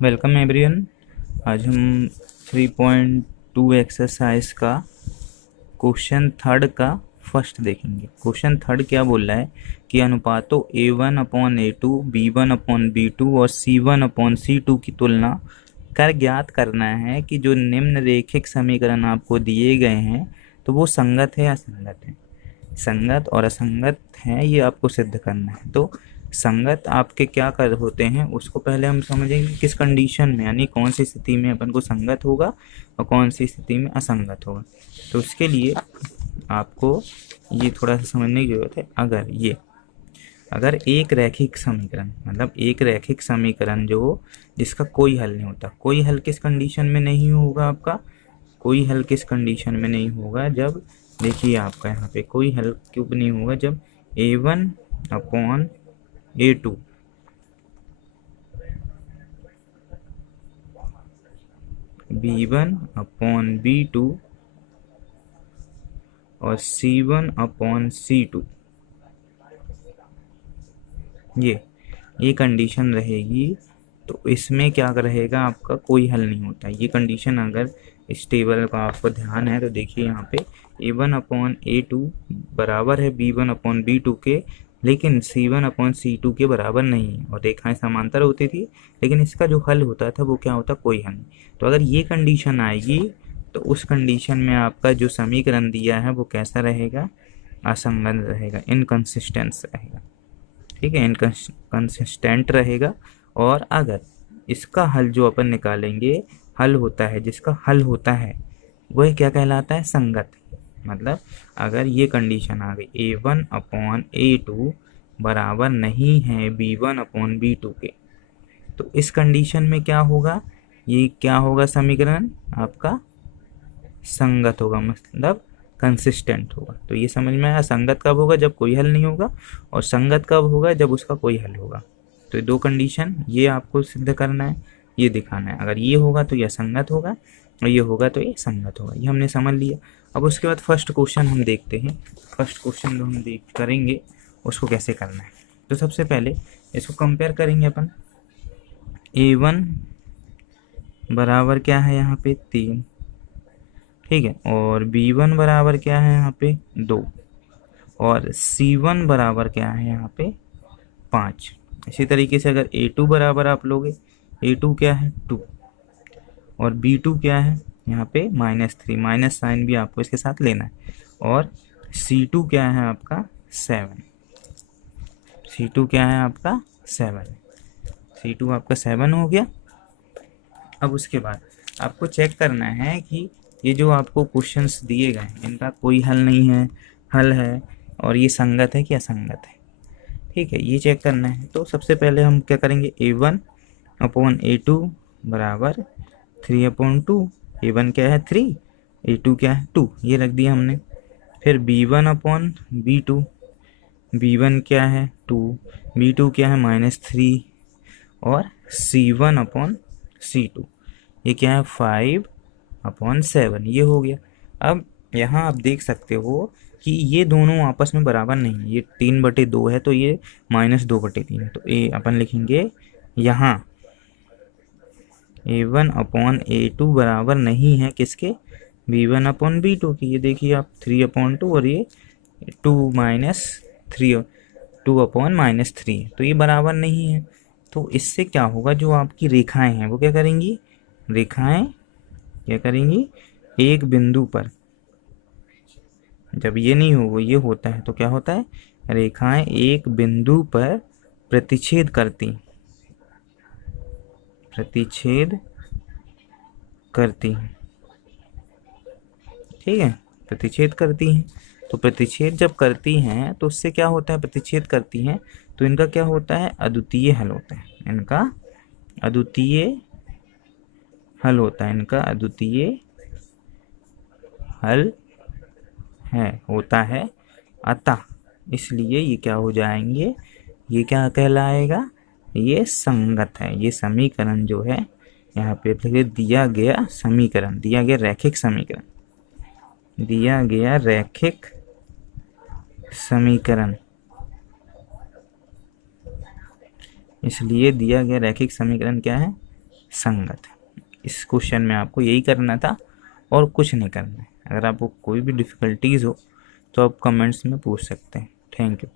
Welcome everyone. आज हम 3.2 exercise का क्वेश्चन थर्ड का फर्स्ट देखेंगे। क्वेश्चन थर्ड क्या बोल रहा है कि अनुपातों A1/A2, B1/B2 और C1/C2 की तुलना कर ज्ञात करना है कि जो निम्न रेखिक समीकरण आपको दिए गए हैं तो वो संगत है या असंगत है। संगत और असंगत है ये आपको सिद्ध करना है। तो संगत आपके क्या कर होते हैं उसको पहले हम समझेंगे किस कंडीशन में, यानी कौन सी स्थिति में अपन को संगत होगा और कौन सी स्थिति में असंगत होगा। तो उसके लिए आपको ये थोड़ा सा समझने की जरूरत है। अगर एक रैखिक समीकरण, मतलब एक रैखिक समीकरण जो जिसका कोई हल नहीं होता, कोई हल किस कंडीशन में नहीं होगा आपका, कोई हल किस कंडीशन में नहीं होगा, जब देखिए आपका यहाँ पे कोई हल क्यों नहीं होगा, जब A1/A2 B1/B2 और C1/C2 ये कंडीशन रहेगी। तो इसमें क्या रहेगा, आपका कोई हल नहीं होता। ये कंडीशन अगर इस टेबल का आपको ध्यान है तो देखिए यहाँ पे A1/A2 बराबर है B1/B2 के, लेकिन C1/C2 के बराबर नहीं है और रेखाएं समांतर होती थी, लेकिन इसका जो हल होता था वो क्या होता, कोई हल नहीं। तो अगर ये कंडीशन आएगी तो उस कंडीशन में आपका जो समीकरण दिया है वो कैसा रहेगा, असंगत रहेगा, इनकंसिस्टेंस रहेगा। ठीक है, इनकंसिस्टेंट रहेगा। और अगर इसका हल जो अपन निकालेंगे, हल होता है, जिसका हल होता है वह क्या कहलाता है, संगत। मतलब अगर ये कंडीशन आ गई A1/A2 बराबर नहीं है B1/B2 के, तो इस कंडीशन में क्या होगा, ये क्या होगा, समीकरण आपका संगत होगा, मतलब कंसिस्टेंट होगा। तो ये समझ में आया, संगत कब होगा, जब कोई हल नहीं होगा, और संगत कब होगा, जब उसका कोई हल होगा। तो ये दो कंडीशन ये आपको सिद्ध करना है, ये दिखाना है। अगर ये होगा तो ये संगत होगा और ये होगा तो ये संगत होगा। ये हमने समझ लिया। अब उसके बाद फर्स्ट क्वेश्चन हम देखते हैं। फर्स्ट क्वेश्चन जो हम देख करेंगे उसको कैसे करना है। तो सबसे पहले इसको कंपेयर करेंगे अपन। A1 बराबर क्या है यहाँ पे 3, ठीक है, और B1 बराबर क्या है यहाँ पे 2, और C1 बराबर क्या है यहाँ पे 5। इसी तरीके से अगर A2 बराबर आप लोगे, A2 क्या है 2 और B2 क्या है यहाँ पे -3, माइनस साइन भी आपको इसके साथ लेना है, और C2 क्या है आपका 7। C2 क्या है आपका 7, C2 आपका 7 हो गया। अब उसके बाद आपको चेक करना है कि ये जो आपको क्वेश्चंस दिए गए हैं इनका कोई हल नहीं है, हल है, और ये संगत है कि असंगत है। ठीक है, ये चेक करना है। तो सबसे पहले हम क्या करेंगे, A1/A2 बराबर 3/2। A1 क्या है 3, A2 क्या है 2, ये रख दिया हमने। फिर B1/B2, B1 क्या है 2, B2 क्या है -3, और C1/C2 ये क्या है 5/7, ये हो गया। अब यहाँ आप देख सकते हो कि ये दोनों आपस में बराबर नहीं है। ये 3/2 है तो ये -2/3 है। तो ए अपन लिखेंगे यहाँ A1/A2 बराबर नहीं है किसके, B1/B2 की। ये देखिए आप 3/2 और ये 2 2/-3, तो ये बराबर नहीं है। तो इससे क्या होगा, जो आपकी रेखाएं हैं वो क्या करेंगी, रेखाएं क्या करेंगी, एक बिंदु पर, जब ये नहीं हो ये होता है तो क्या होता है, रेखाएं एक बिंदु पर प्रतिच्छेद करती प्रतिच्छेद करती हैं। ठीक है, प्रतिच्छेद करती हैं। तो प्रतिच्छेद जब करती हैं तो उससे क्या होता है, प्रतिच्छेद करती हैं तो इनका क्या होता है, अद्वितीय हल होता है। इनका अद्वितीय हल होता है, इनका अद्वितीय हल है होता है। अतः इसलिए ये क्या हो जाएंगे, ये क्या कहलाएगा, ये संगत है। ये समीकरण जो है यहाँ पे दिया गया समीकरण, दिया गया रैखिक समीकरण, दिया गया रैखिक समीकरण, इसलिए दिया गया रैखिक समीकरण क्या है, संगत है। इस क्वेश्चन में आपको यही करना था और कुछ नहीं करना है। अगर आपको कोई भी डिफ़िकल्टीज़ हो तो आप कमेंट्स में पूछ सकते हैं। Thank you.